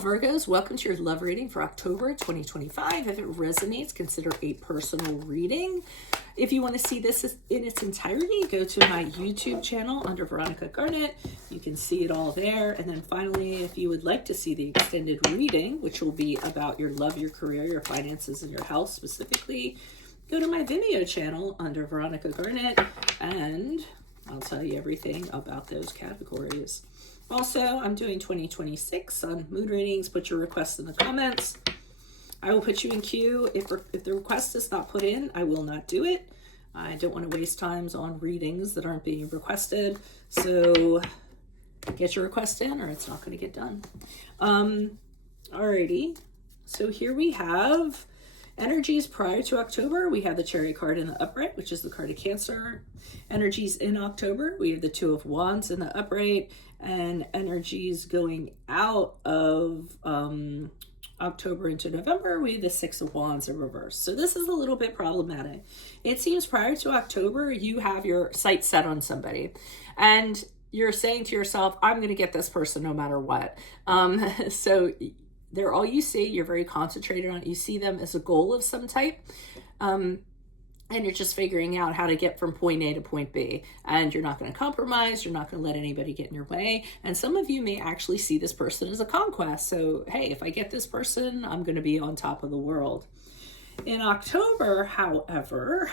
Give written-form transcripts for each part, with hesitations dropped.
Virgos, welcome to your love reading for October 2025. If it resonates, consider a personal reading. If you want to see this in its entirety, go to my YouTube channel under Veronica Garnett. You can see it all there. And then finally, if you would like to see the extended reading, which will be about your love, your career, your finances, and your health specifically, go to my Vimeo channel under Veronica Garnett, and I'll tell you everything about those categories. Also, I'm doing 2026 on mood readings. Put your requests in the comments. I will put you in queue. If the request is not put in, I will not do it. I don't want to waste times on readings that aren't being requested. So get your request in or it's not going to get done. Alrighty. So here we have energies prior to October. We have the Chariot card in the upright, which is the card of Cancer. Energies in October, we have the Two of Wands in the upright, and energies going out of October into November, we have the Six of Wands in reverse. So this is a little bit problematic. It seems prior to October, you have your sights set on somebody, and you're saying to yourself, I'm going to get this person no matter what. So they're all you see. You're very concentrated on it. You see them as a goal of some type. And you're just figuring out how to get from point A to point B. And you're not going to compromise. You're not going to let anybody get in your way. And some of you may actually see this person as a conquest. So, hey, if I get this person, I'm going to be on top of the world. In October, however,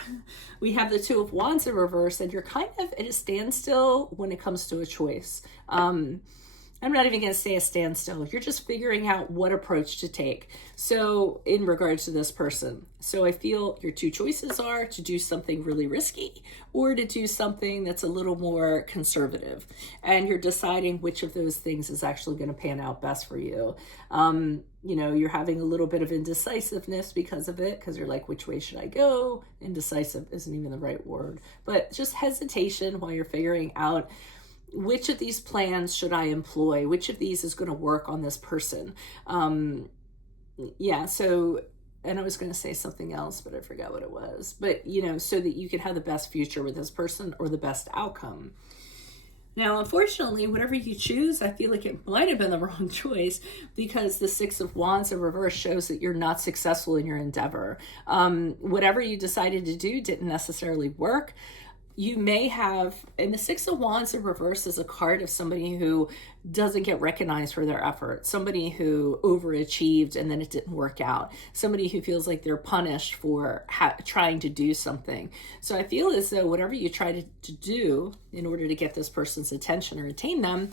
we have the Two of Wands in reverse, and you're kind of at a standstill when it comes to a choice. I'm not even going to say a standstill. You're just figuring out what approach to take. So in regards to this person. So I feel your two choices are to do something really risky or to do something that's a little more conservative. And you're deciding which of those things is actually going to pan out best for you. You're having a little bit of indecisiveness because of it, because you're like, which way should I go? Indecisive isn't even the right word, but just hesitation while you're figuring out which of these plans should I employ? Which of these is going to work on this person? And I was going to say something else, but I forgot what it was. But, so that you can have the best future with this person or the best outcome. Now, unfortunately, whatever you choose, I feel like it might have been the wrong choice because the Six of Wands in reverse shows that you're not successful in your endeavor. Whatever you decided to do didn't necessarily work. You may have, and the Six of Wands in reverse is a card of somebody who doesn't get recognized for their effort, somebody who overachieved and then it didn't work out, somebody who feels like they're punished for trying to do something. So I feel as though whatever you try to do in order to get this person's attention or attain them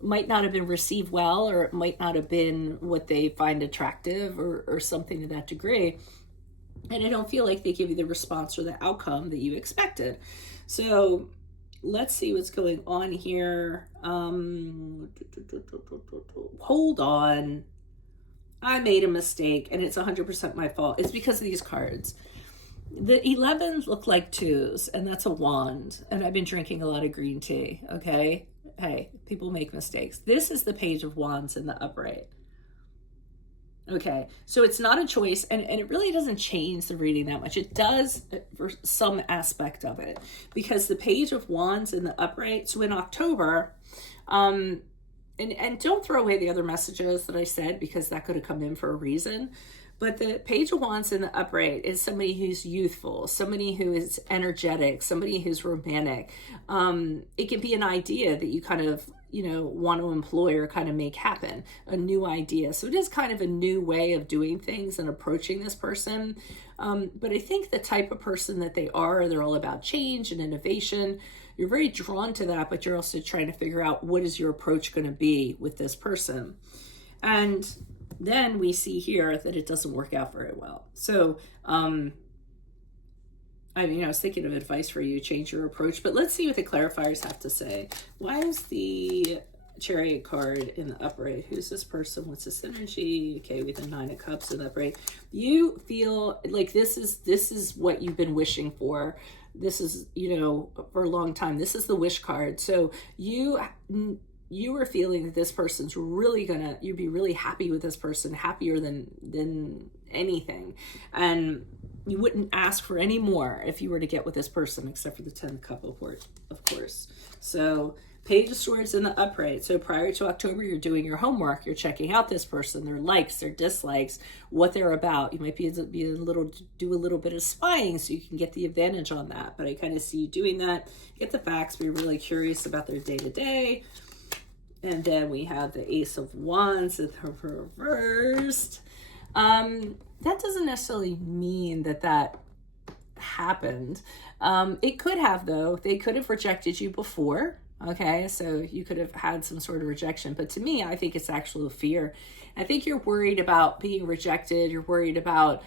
might not have been received well, or it might not have been what they find attractive or something to that degree. And I don't feel like they give you the response or the outcome that you expected. So let's see what's going on here. Hold on. I made a mistake and it's 100% my fault. It's because of these cards. The 11s look like 2s, and that's a wand. And I've been drinking a lot of green tea, okay? Hey, people make mistakes. This is the Page of Wands in the upright. Okay, so it's not a choice, and it really doesn't change the reading that much. It does for some aspect of it, because the Page of Wands in the upright, so in October, and don't throw away the other messages that I said, because that could have come in for a reason. But the Page of Wands in the upright is somebody who's youthful, somebody who is energetic, somebody who's romantic. It can be an idea that you kind of, want to employ or kind of make happen, a new idea. So it is kind of a new way of doing things and approaching this person. But I think the type of person that they're all about change and innovation. You're very drawn to that, but you're also trying to figure out what is your approach going to be with this person. And then we see here that it doesn't work out very well. So, I was thinking of advice for you, change your approach, but let's see what the clarifiers have to say. Why is the Chariot card in the upright? Who's this person? What's this energy? Okay, with the Nine of Cups in the upright. You feel like this is what you've been wishing for. This is, for a long time. This is the wish card. So you are feeling that this person's really you'd be really happy with this person, happier than anything. And you wouldn't ask for any more if you were to get with this person, except for the 10th cup, of course. So Page of Swords in the upright. So prior to October, you're doing your homework. You're checking out this person, their likes, their dislikes, what they're about. You might do a little bit of spying so you can get the advantage on that. But I kind of see you doing that. Get the facts. Be really curious about their day-to-day. And then we have the Ace of Wands in the reversed. That doesn't necessarily mean that happened. It could have, though. They could have rejected you before. Okay, so you could have had some sort of rejection. But to me, I think it's actual fear. I think you're worried about being rejected. You're worried about,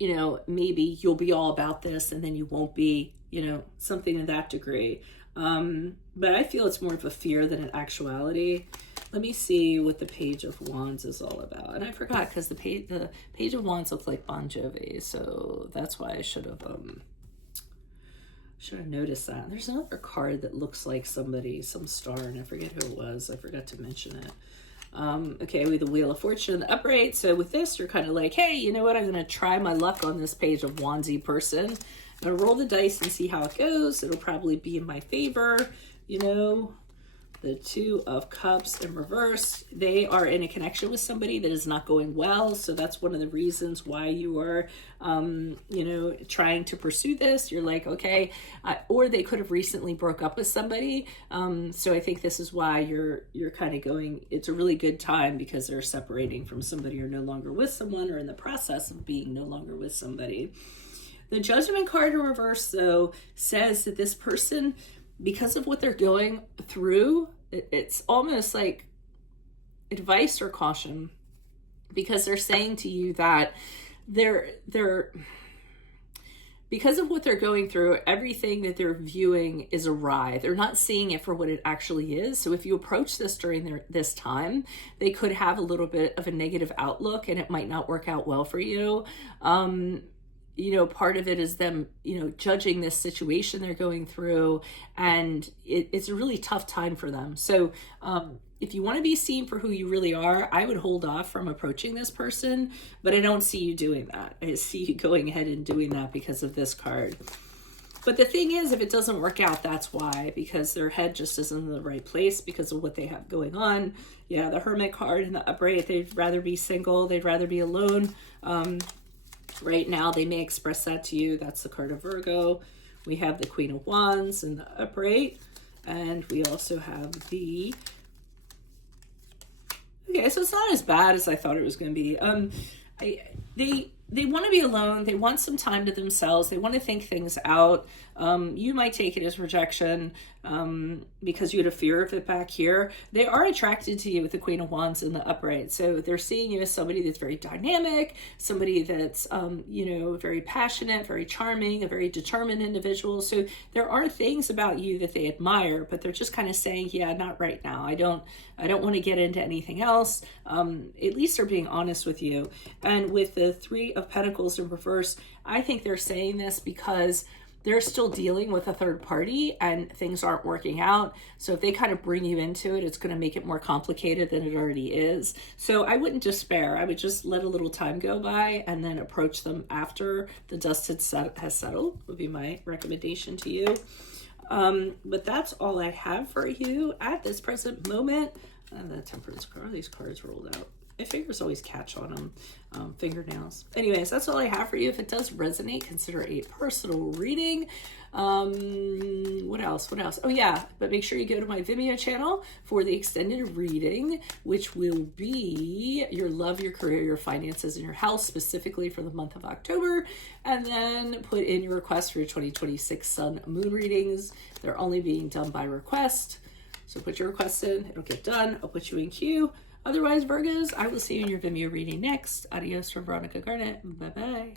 maybe you'll be all about this and then you won't be, something to that degree. But I feel it's more of a fear than an actuality. Let me see what the Page of Wands is all about. And I forgot because the Page of Wands looks like Bon Jovi. So that's why I should have noticed that. There's another card that looks like somebody, some star, and I forget who it was. I forgot to mention it. Okay, with the Wheel of Fortune in the upright. So with this, you're kind of like, hey, you know what? I'm going to try my luck on this Page of Wandsy person. I'm going to roll the dice and see how it goes. It'll probably be in my favor. The Two of Cups in reverse. They are in a connection with somebody that is not going well. So that's one of the reasons why you are, trying to pursue this. You're like, okay, or they could have recently broke up with somebody. So I think this is why you're kind of going, it's a really good time because they're separating from somebody or no longer with someone or in the process of being no longer with somebody. The Judgment card in reverse, though, says that this person, because of what they're going through, it's almost like advice or caution, because they're saying to you that they're because of what they're going through, everything that they're viewing is awry. They're not seeing it for what it actually is. So if you approach this during this time, they could have a little bit of a negative outlook and it might not work out well for you. Part of it is them, judging this situation they're going through, and it's a really tough time for them. So if you want to be seen for who you really are, I would hold off from approaching this person, but I don't see you doing that. I see you going ahead and doing that because of this card. But the thing is, if it doesn't work out, that's why, because their head just isn't in the right place because of what they have going on. Yeah, the Hermit card in the upright, they'd rather be single, they'd rather be alone. Right now, they may express that to you. That's the card of Virgo. We have the Queen of Wands in the upright. And we also have the... Okay, so it's not as bad as I thought it was going to be. They want to be alone. They want some time to themselves. They want to think things out. You might take it as rejection because you had a fear of it back here. They are attracted to you with the Queen of Wands in the upright. So they're seeing you as somebody that's very dynamic, somebody that's, very passionate, very charming, a very determined individual. So there are things about you that they admire, but they're just kind of saying, yeah, not right now. I don't want to get into anything else. At least they're being honest with you. And with the Three of Pentacles in reverse, I think they're saying this because they're still dealing with a third party and things aren't working out. So if they kind of bring you into it, it's going to make it more complicated than it already is. So I wouldn't despair. I would just let a little time go by and then approach them after the dust has settled, would be my recommendation to you. But that's all I have for you at this present moment. The Temperance card, these cards rolled out. My fingers always catch on them, fingernails. Anyways, that's all I have for you. If it does resonate, consider a personal reading. What else? Oh yeah, but make sure you go to my Vimeo channel for the extended reading, which will be your love, your career, your finances, and your health, specifically for the month of October. And then put in your request for your 2026 Sun Moon readings. They're only being done by request. So put your request in, it'll get done. I'll put you in queue. Otherwise, Virgos, I will see you in your Vimeo reading next. Adios from Veronica Garnett. Bye-bye.